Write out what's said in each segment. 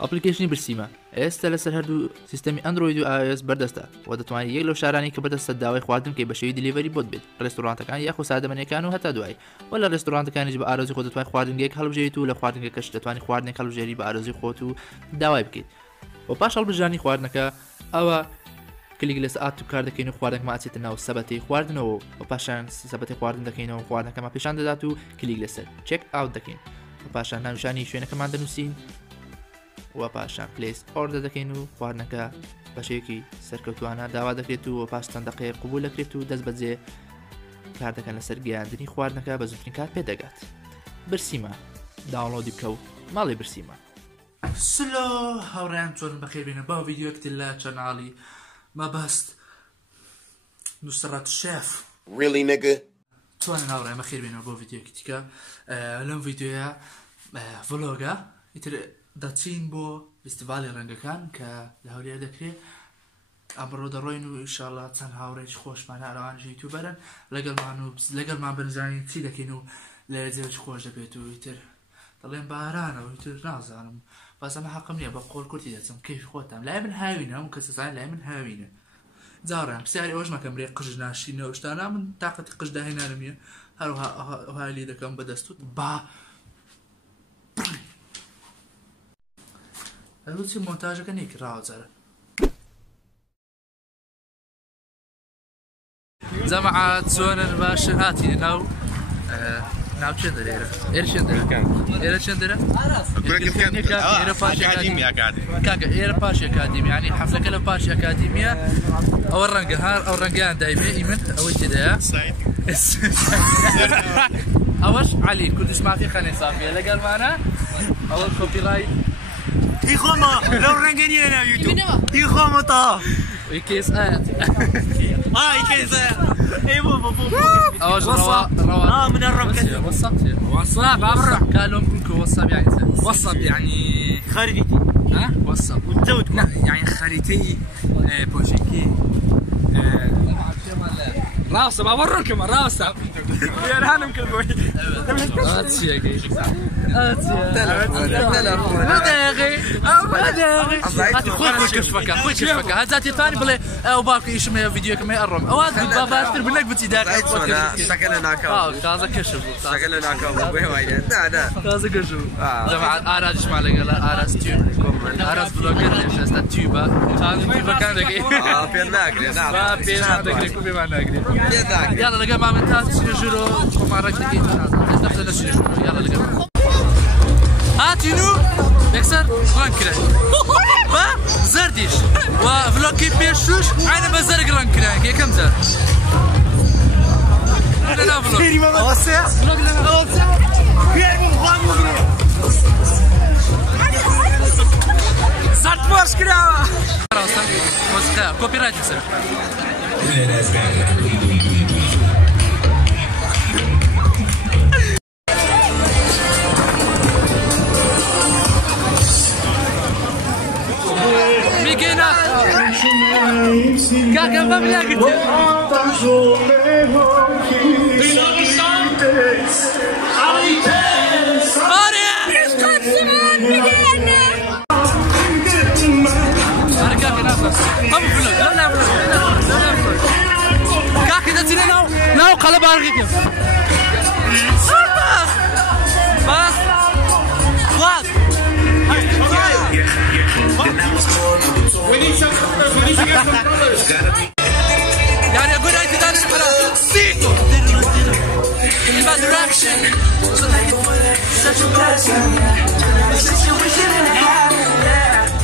ئەپلیکیشنی برسیمە ئێستا لەسەر هەردوو سیستەمی ئەندروید و iOS بەردەستە و دەتوانێت یەک لەو شارانی کە بەدەستە داوای خواردن کەی بە شێوەی دلیڤەری بۆت بێت ڕێستۆرانتەکان یاخو سادەمەنیەکان و هەتا دوای و لە ڕێستۆرانتەکانیش بە ئارۆزی خۆت دەتوانێت خواردنگەیەک هەڵبژێریت و لە خواردنگەکەش دەتوانێت خواردنێک هەڵبژێری بە ئارۆزی خۆت و داوای بکەیت و پاش هەڵبژاردنی خواردنەکە ئەوە کلیک لەس ئات و کار دەکەین و خواردنەکەمان ئاچێتە ناو سەبەتەی خواردنەوە و پاشان سەبەتی خواردن دەکەینەوە خواردنەکەمان پیشان دەدات و کلیک لەسەر چێک ئاوت دەکەین و پاشان ناوشانی شوێنەکەمان دەنووسین و پاشان پلیس ئۆردە دەکەین و خواردنەکە بەشەیەکی سەرکەوتوانە داوا دەکرێت و پاش چەند دقەیەک قبول دەکرێت و دەست بەجێ کار دەکەن لەسەر گەیاندنی خواردنەکە بە زووترین کات پێدەگات. برسیمە داوڵۆدی بکە و ماڵی برسیمە. سلۆ هاوڕێیان چۆن بەخێربێنە با ڤیدیۆکت لە چەناڵی مەبەست نووسڕەت شێف Really nigga چۆن هاوڕێیان بەخێربێنەوە بۆ ڤیدیۆکی دیکە لەم ڤیدیۆیە ڤلۆگە ئیتر دەچین بۆ فستیڤالی ڕەنگەکان کە لە هەولێر دەکرێت ئەمڕۆ دەڕۆین و ئینشاڵڵا چەند هاوڕێکی خۆشمانە ئەوانش یوتیوبەرن لەگەڵمان بنزانین چی دەکەین و لە جێش خۆش دەبێت و ئیتر دەڵێن بارانەوە ئیتر نازانم باز ئەمە حەقم نییە بە قۆڵ کورتی دەچم کەیف خۆتم لای من هاوینە هەموو کەسەزان لای من هاوینە جاڕێم پرسیاری ئەوەش مەکەم ڕێ قژ ناشینەوە شتانە من تاقەتی قژ داهێنانم نییە هەروها لێ دەکەم بەدەستوت با هەروچی مۆنتاژەکە نەیکراوە جارە جەماعەت چۆنن باشن هاتینە ناو چێن دەرێرە ئێرە چێن دەرە ئێرە چێن دەرە ئێرە پاشی کاکە ئێرە پاشی ئەکادیمی یعنی حەفلەکە لە پاشی ئەکادیمیە ئەوە ڕەنگە هەر ئەو ڕەنگەیان دایمێ ئیمن ئەوەی تێدایە ئەوەش عەلی کوردیش مافی خەنێ سافیە لەگەڵمانە ئەوە کۆپیڕایت يخوما لو رنجني انا يوتيوب يخوما طه ويكيس آيات يكيس اي بابا أوش روا من الرب كذا وصب عبر قالوا منكم وصب يعني وصب يعني خريطتي وصب وتزود يعني خريطتي بوجيكي راسه بوريكم راسه يا رهانم كلكوي هاتشي اكي تلفون مداغي هاتي خوي كشفك هاتي ثاني بلا او باكو يشمي فيديو كما يقرم اواد بابا استر بنك بتداك سكننا كاو هذا كشف سكننا كاو وين وين لا هذا كشف جماعه اراش مالك اراس تيوب اراس بلوجر ليش تيوبا كان تيوبا كان دقي بيناك نعم بيناك كوبي ما ناقري يلا لقى ما من تاس شجرو وما ركتي نفس الشجرو يلا لقى هاتينو يكسر رانكرا با زرديش وفلوكي بيشوش عين بزرق رانكرا كي كم زر لا فلوك وسع فلوك لا وسع زرت باش كده راسا موسيقى كوبي رايت يكسر ميكينا كاكا ما بلاقيت لا قلب عليك بس خلاص يعني اقول انت دار الحلال سيتو in my direction so like it for such a blessing situation in the hand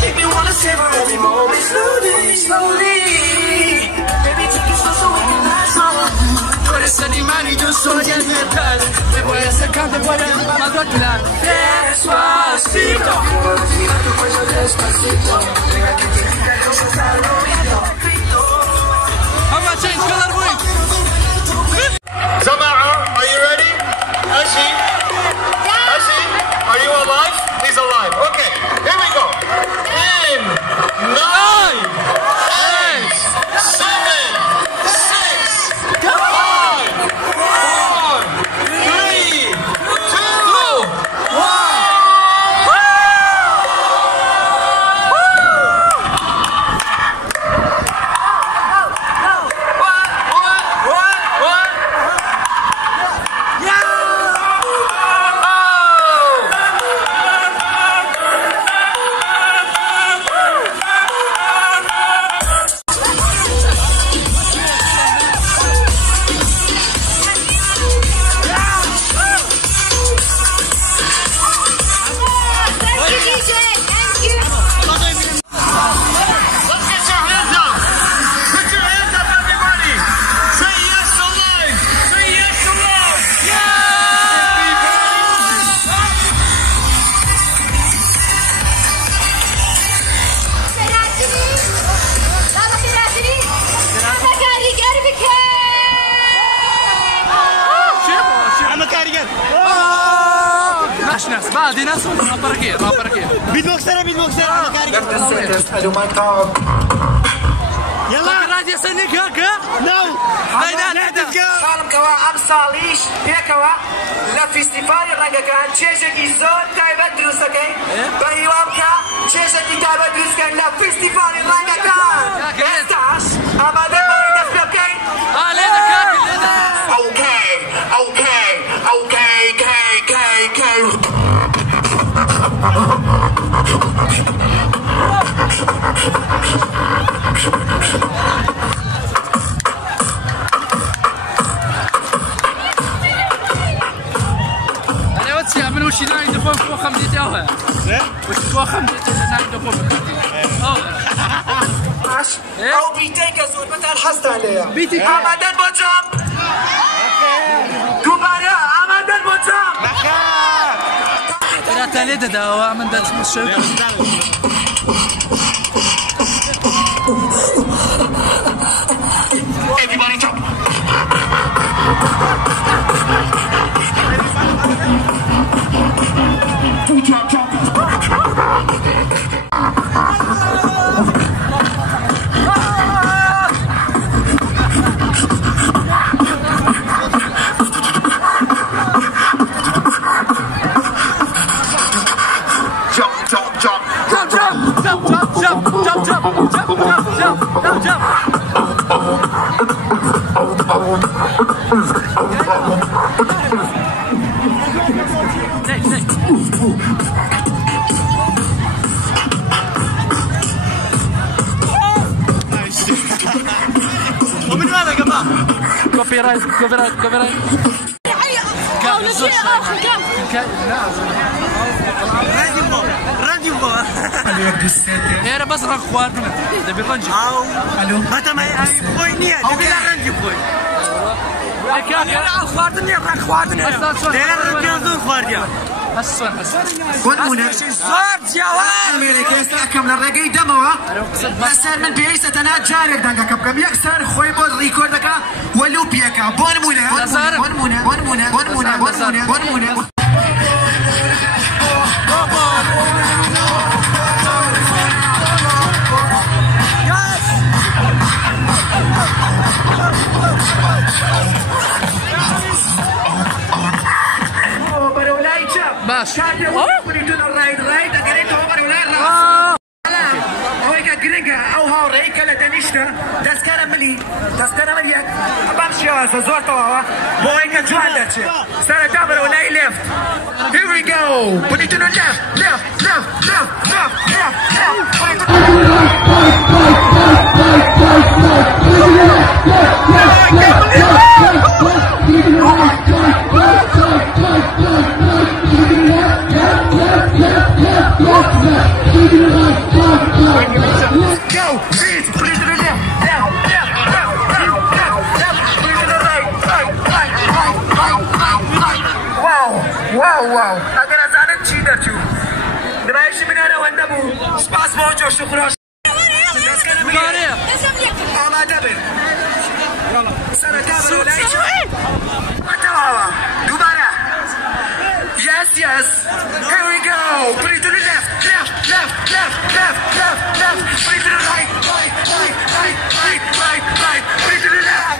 keep me wanna savor every moment slowly baby take it slow so we can last long por ese animal y yo soy el metal me voy a sacar de fuera para dormir despacito I'm gonna change color wings. Zama'a, are you ready? Ashi? Ashi, are you alive? He's alive. Okay, here we go. In 9, 8, ناشناس بعد ناس رابركي بالمكسرة يلا راجع سنك هكا نو ساڵم کەوا ئەم ساڵیش پێکەوە لە فیستیڤالی ڕەنگەکان چێژێکی زۆر تایبەت دروستەکەین بە هیوام کە چێژێکی تایبەت دروستکەین لە فیستیڤالی ڕەنگەکان ئێستاش ئامادە بەوەی دەست پێ بکەین وش ناي دخول فوق خمسة جوها؟ وش فوق خمسة ناي دخول أو بيتك زود مثل حصت عليها بيتك أمدن بوجام دوباره أمدن بوجام لا تليد دوا من ده تمشي Everybody jump كوبيرايت era bas ran khwardna da bi ranji الو متى ما خوي نيه دير رنجي خوي لا خواردني ran خواردني دير رنجي زور خورديا حسن ونمونه صار جواب امريكا استحكم للرقي دموه بسر من بيسة انا جارك دنگا كم يكسر خوي بود ريكوردك ولو بيكا بونمونه باش او هاوريك لدنيشتا تذكره ملي بمشي زور طواوا بوينك جواندتش سنة جابر ولا ليفت here we go put it to the واو اگر ازانت چی درچو درایش من انا وندبو سپاس موجو شکر آماده بر سر کابر ولایش متواوا دوباره yes here we go put it to the left put it to the right put it to the left put it to the right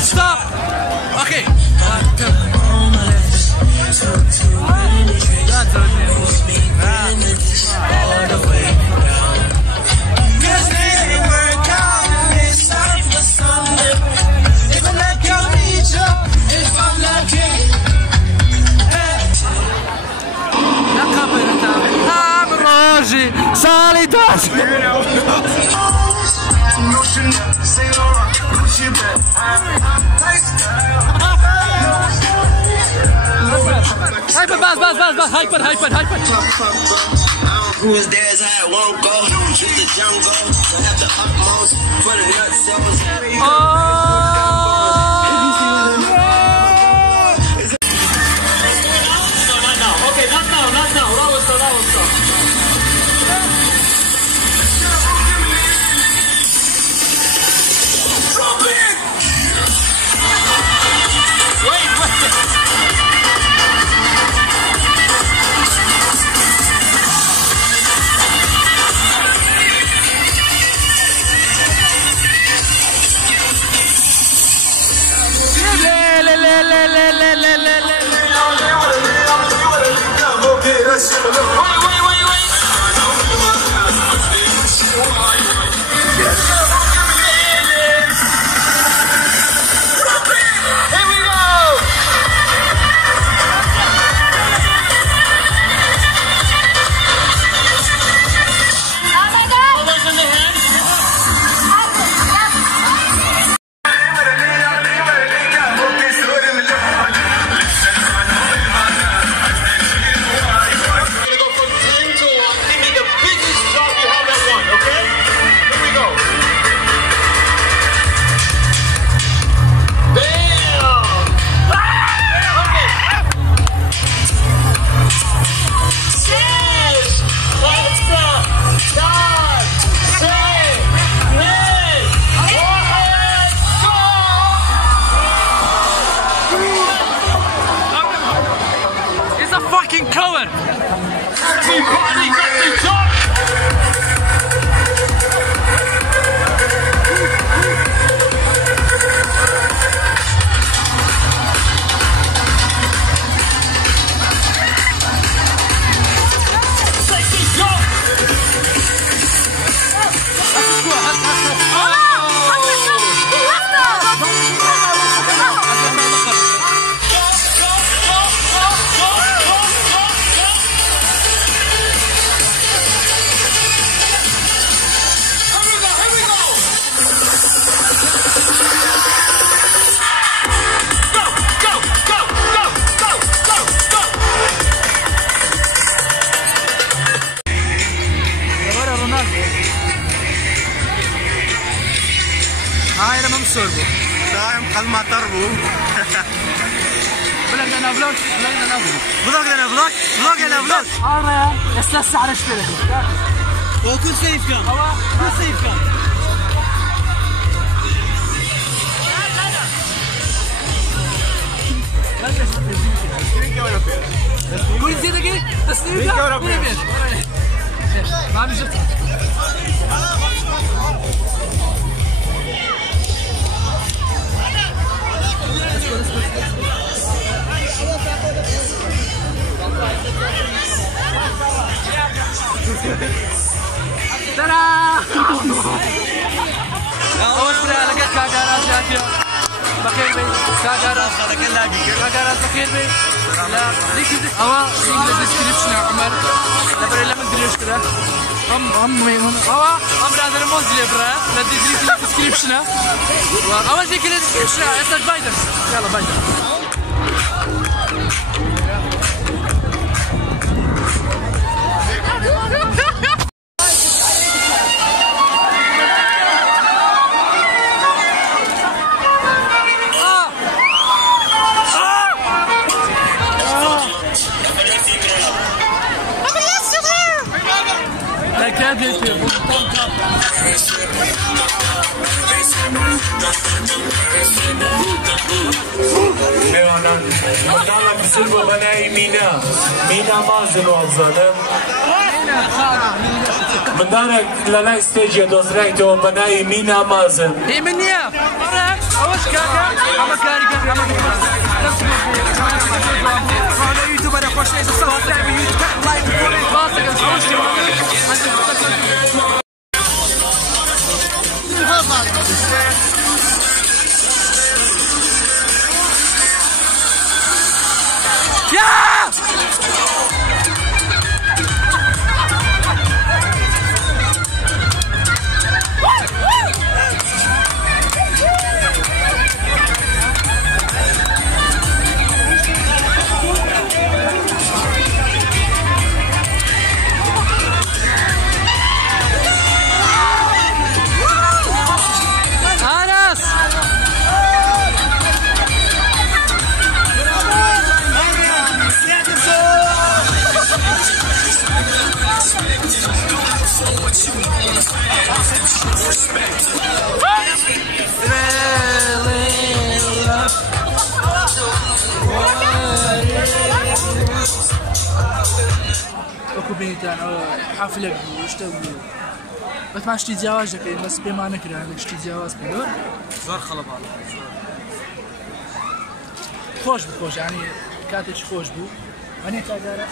Stop! Okay. Salitas! هايبر Who's there is I won't go. It's the jungle. I have the utmost for the nutsos. هاي انا ممسور بو دايم قد ما تربو بلغ انا فلوج بلوك انا بلوك انا استاذ على اشترك وكل سيف كان كل سيف كان كل زي دقيق تسليم ما عم جبت ترى اول مرة لقيت كاغاراز جاتيو بخير بي كاغاراز بخير بي لا ليك اوا ديسكريبشن عمر دبر لما ندير اشترا اوا هذا الموز ديال برا لا دير ديسكريبشن اول شيء كده ديسكريبشن اسد بايدر يلا بايدر مدام بسلبو بناي مينا مازن وابزادم من دارك للاي ستيجي دوزريكتو بناي مينا مازن هي منيا مرة أوش كاكا أما كاريكا أما على يوتيوب أنا خوش ليش الصوت تعمل يوتيوب لايك باصق أوش ببینیتان ئەو حافلێک بوو شتە بوو بەتمان شتی جیاواز دەکەین بەس پێمان نەکران شتی جیاواز بێ زۆر خەڵەباڵ خۆش بوو خۆش ینی کاتێکی خۆش بوو ئەنێ کاگارە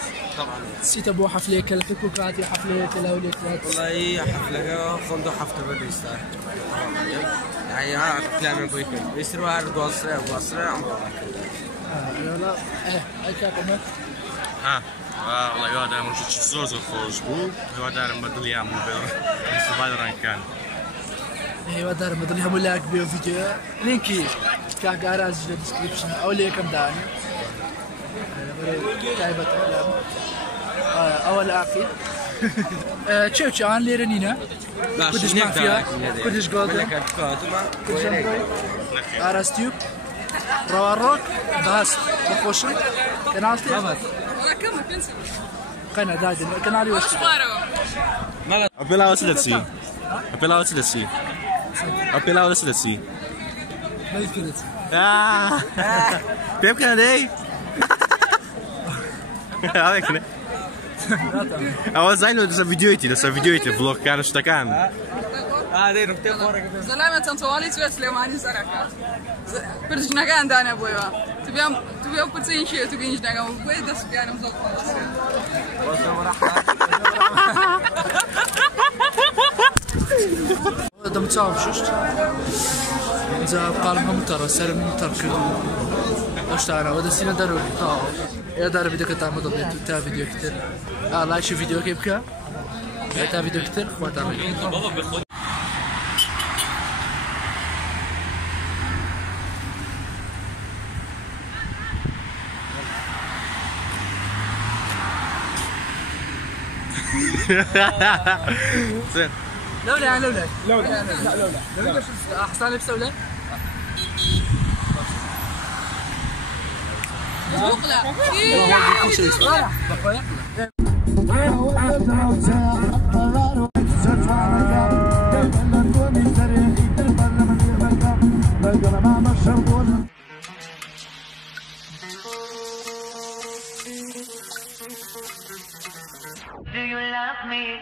چیتە بۆ حەفلەیەکە لە پێک و کاتی حەفلەیەکە لەو لێکات والله حفلەکە خۆم دو هەفتە بەدەستا يعني كلامي بويكل يصيروا هذا دوسرة ئەی کاکەمە والله هیوادارم ڕۆژێکی زۆر خۆش بوو هیوادارم بە دڵیان بوو استفادە ڕەنگەکان هیوادارم بە دڵی هەموو لایک بێ ڤیدیۆ لینکی کاگاراز لە دیسکریپشن ئەو لە یەکەم دانی تایبەتە ئەوە لە ئاخیر چێوچیان لێرە نینە کودش مافیا کودش گۆڵدە ئاراستیوب ڕەواڕۆک بەهەست بەخۆشم کەناڵتی قەنە دادن کەناڵی وەشت Apelava se desse. Apelava se desse. Apelava se desse. Ah! Pep Canadei. Olha que né. Awazai no dessa videoite, vlog cara stakan. هذا نبتة فورك سلامة تنصوالي تبي سليماني زرقات برج نجان دانا بويا تبيام بتسين شيء تبينش نجان بوي دس بيانا مزوق دم تصاوب ششت إذا قال ممتر سر ممتر كده اشتغل وده سينا دارو يا دار فيديو كتير مضبوط تا فيديو كتير لا شو فيديو كيف كا تا فيديو كتير خواتنا زين لولا أحسن لبس ولا Do you love me?